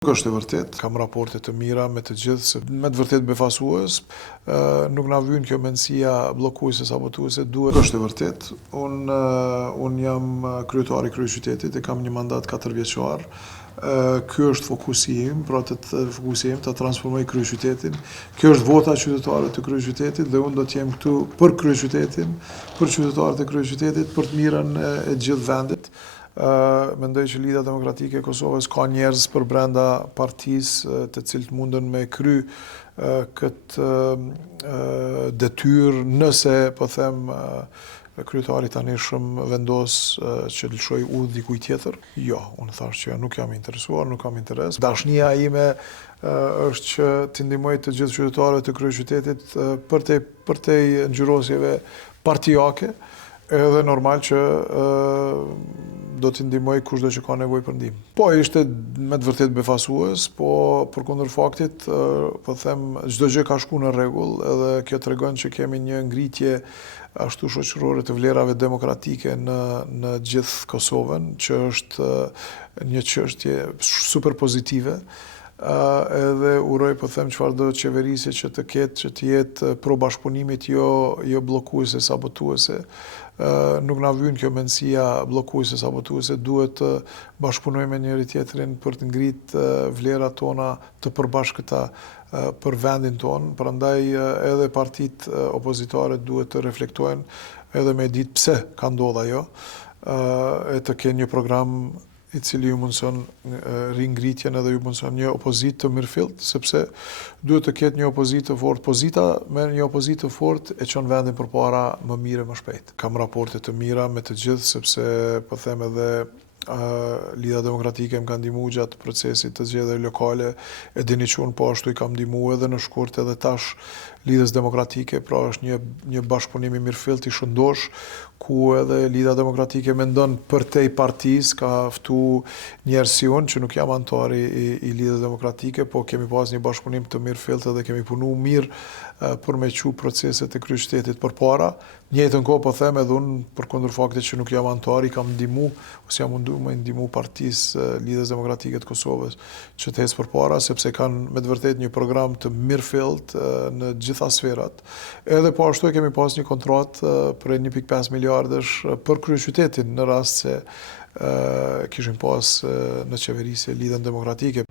Nuk është e vërtet, kam raporte të mira me të gjithë, se me të vërtet befasues, nuk na vjen kjo mendësia bllokuese, sabotuese, duhet. Nuk është e vërtet, unë jam kryetari i kryeqytetit e kam një mandat 4 vjeçar. Ky është fokusi im, pra fokusi im ta transformoj kryeqytetin. Kjo është vota e qytetarëve të kryeqytetit dhe unë do të jem këtu për kryeqytetin, për qytetarët e kryeqytetit, për të mirën e gjithë vendit. Mendoj që Lidha Demokratike e Kosovës ka njerëz për brenda partisë të cilët munden me kry këtë detyrë nëse po them kryetari tanishëm vendos që lëshoj udhë dikujt tjetër. Jo, unë thash që nuk jam interesuar, nuk kam interes. Dashnia ime është që të ndihmoj të gjithë qytetarët të kryeqytetit për te ngjyrosjeve partijake, edhe normal që do t'i ndihmoj kushdo që ka nevojë për ndihmë. Po, ishte me të vërtet befasues, po përkundër faktit, po them, çdo gjë ka shku në rregull, edhe kjo tregon që kemi një ngritje ashtu shoqërore të vlerave demokratike në gjithë Kosovën, që është një çështje super pozitive. Edhe uroj po them çfarëdo qeverisje që të ketë, që të jetë pro bashkëpunimit, jo bllokuese, sabotuese. Nuk na vjen kjo mendësia bllokuese, sabotuese, duhet të bashkëpunojmë me njëri tjetrin për të ngritë vlerat tona të përbashkëta për vendin ton. Prandaj edhe partitë opozitare duhet të reflektojnë edhe me ditë pse ka ndodhur ajo, e të kenë një program i cili ju mundson ringritjen edhe ju mundson një opozitë të mirëfillt, sepse duhet të ketë një opozitë të fortë. Pozita me një opozitë të fortë e çon vendin përpara më mirë e më shpejt. Kam raporte të mira me të gjithë, sepse po them edhe Lidha Demokratike më ka ndihmuar gjatë procesit të zgjedhjeve lokale, e dini që unë po ashtu i kam ndihmuar edhe në shkurt edhe tash Lidhës Demokratike, pra është një bashkëpunim i mirëfillt i shëndosh, ku edhe Lidha Demokratike mendon për te partisë, ka ftu njerëz si unë që nuk jam antar i Lidhës Demokratike, po kemi pas një bashkëpunim të mirëfillt edhe kemi punuar mirë për me çu proceset e kryeqytetit përpara. Njëjtën kohë po them edhe unë përkundër faktit që nuk jam antar, i kam ndihmuar ose jam munduar me ndihmu partisë Lidhës Demokratike të Kosovës që të ecë përpara, sepse kanë me të vërtetë një program të mirëfillt në gjitha sferat. Edhe po ashtu kemi pas një kontratë për 1.5 miliardësh për kryeqytetin në rast se kishim pas në qeverisje Lidhën Demokratike.